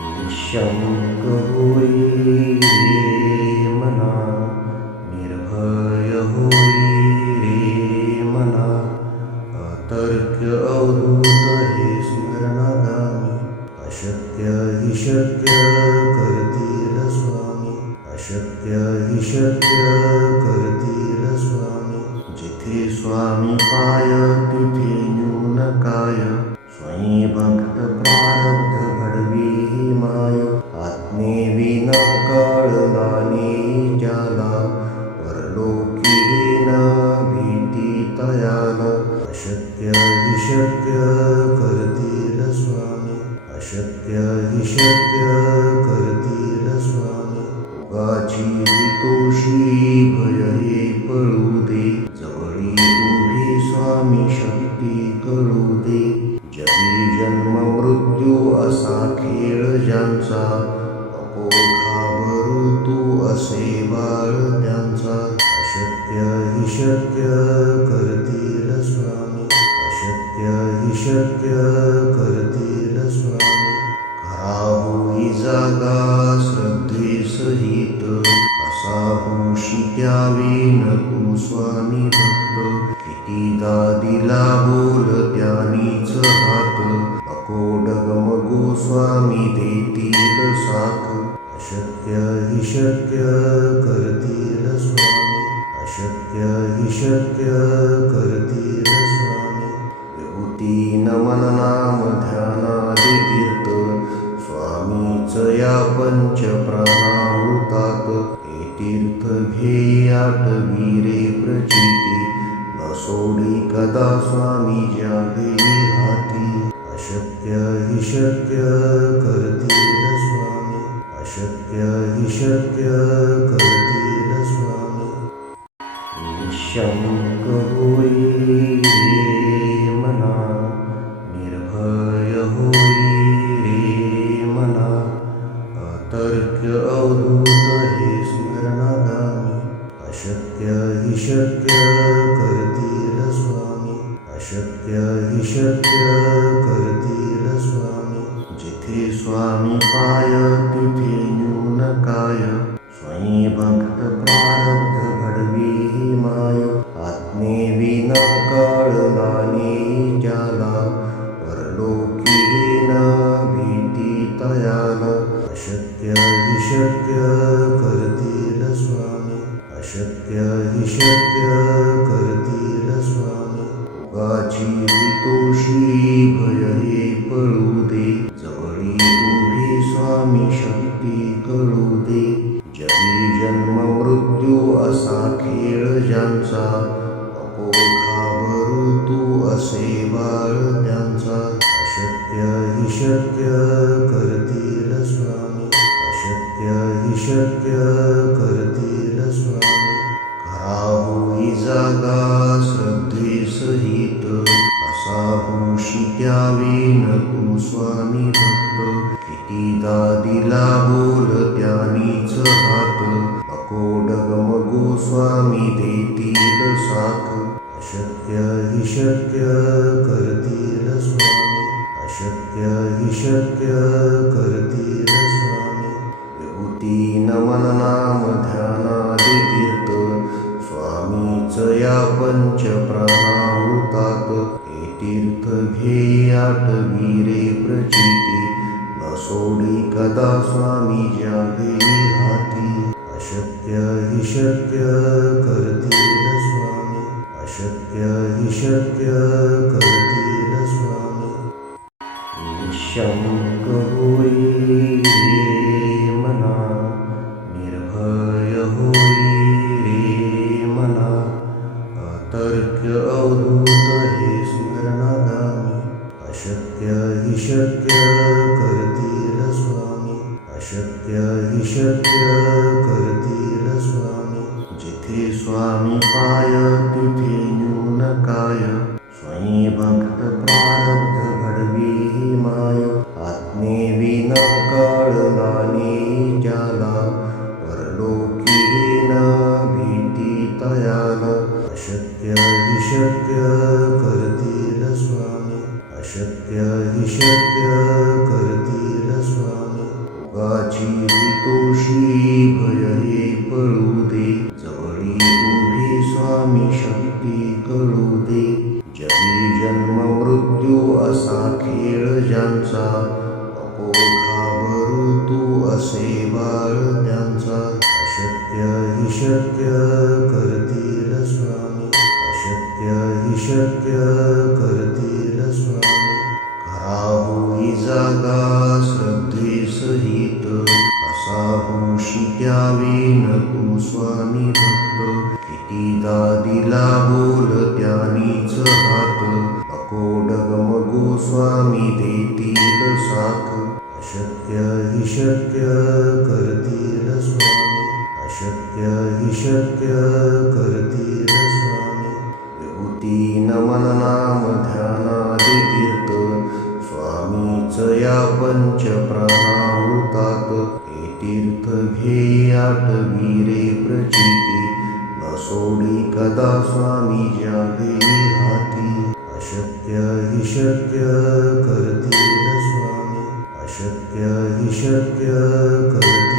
निःशङ्क होई रे मना, निर्भय होई रे मना, अतर्क्य अवधूत हे स्मरणागामी, अशक्य हि शक्य करतील स्वामी, अशक्य हि शक्य करतील स्वामी. जिथे स्वामी पाय तिथे न्यून काय, स्वयं भक्त प्रारब्ध घडवी ही माय. आज्ञेविना कळलाने ज्याला, परलोकी न भीती तयाला. अशक्य हि शक्य करतील स्वामी, अशक्य हि शक्य करतील स्वामी. उगाची तोषी भय हे पळू दे, जवळी उभी स्वामी शक्ती कळू दे. जगी जन्म मृत्यू असा खेळ ज्यांचा, नको घाबरू तू असे बाळ त्यांचा. अशक्य हि शक्य करतील स्वामी, अशक्य हि शक्य करतील स्वामी. खरा होई जागा श्रद्धे सहित, असा होशी द्यावी न तू स्वामी भक्त. कितीदा दिला बोल त्यानीच हात, नको डगमगू स्वामी देतील साथ. अशक्य हि शक्य करतील स्वामी, अशक्य हि शक्य करतील स्वामी. विभूती नमन नाम ध्यानादि तीर्थ, स्वामीच या पंच प्राणामृतात. हे तीर्थ घेई आठवी रे प्रचिती, न सोडी कदा स्वामी ज्या घेई हाती. अशक्य हि शक्य करतील स्वामी, अशक्य हि शक्य करतील स्वामी. निःशङ्क होई रे मना, निर्भय होई रे मना, अतर्क्य अवधूत हे स्मरणागामी. अशक्य हि शक्य करतील स्वामी, अशक्य हि शक्य करतील स्वामी. जिथे स्वामी पाय तिथे न्यून काय, स्वयं भक्त प्रारब्ध घडवी ही माय. आज्ञेविना कळलाने ज्याला, परलोकी न भीती तयाला. अशक्य हि शक्य करतील स्वामी, अशक्य हि शक्य करतील स्वामी. उगाची तोषी भय हे पळू दे, जवळी उभी स्वामी शक्ती कळू दे. जगी जन्म मृत्यू असा खेळ ज्यांचा, नको घाबरू तू असे बाळ त्यांचा. अशक्य हि शक्य करतील स्वामी, अशक्य हि शक्य करतील स्वामी. खरा होई जागा श्रद्धे सहित, असा होशी द्यावी न तू स्वामी भक्त. कितीदा दिला बोल त्यानीच हात, नको डगमगू स्वामी देतील साथ. अशक्य हि शक्य करतील स्वामी, अशक्य हि शक्य करतील स्वामी. विभूती नमन नाम ध्यानादि तीर्थ, स्वामीच या पंच प्राणामृतात. हे तीर्थ घेई आठवी रे प्रचिती, न सोडी कदा स्वामी ज्या घेई हाती. अशक्य हि शक्य करतील स्वामी, अशक्य हि शक्य करतील स्वामी. निःशङ्क होई रे मना, निर्भय होई रे मना, अतर्क्य अवधूत हे स्मरणागामी. अशक्य हि शक्य करतील स्वामी, अशक्य हि शक्य करतील स्वामी. जिथे स्वामी पाय तिथे न्यून काय, स्वयं भक्त प्रारब्ध घडवी ही माय. आज्ञेविना कळलाने ज्याला, परलोकी न भीती तयाला. अशक्य हि शक्य करतील स्वामी, अशक्य हि शक्य करतील स्वामी. संतोषी भय हे पळू दे, जवळी उभी स्वामी शक्ती कळू दे. जगी जन्म मृत्यू असा खेळ ज्यांचा, नको घाबरू तू असे बाळ त्यांचा. अशक्य हि शक्य करतील स्वामी, अशक्य हि शक्य करतील स्वामी. खरा होई जागा श्रद्धेसहित, कसा होशी त्यावेन तू स्वामी भक्त. कितीदा दिला बोल त्यानीच हात, नको डगमगू स्वामी देतील साथ. अशक्य हि शक्य करतील स्वामी, अशक्य हि शक्य करतील स्वामी. विभूती नमन नाम ध्यानादि तीर्थ, स्वामीच या पंच प्राणावृतात. हे तीर्थ घे आठवी रे प्रचिती, न सोडी कदा स्वामी ज्यावे हाती. अशक्य हि शक्य करतील स्वामी, अशक्य हि शक्य करतील.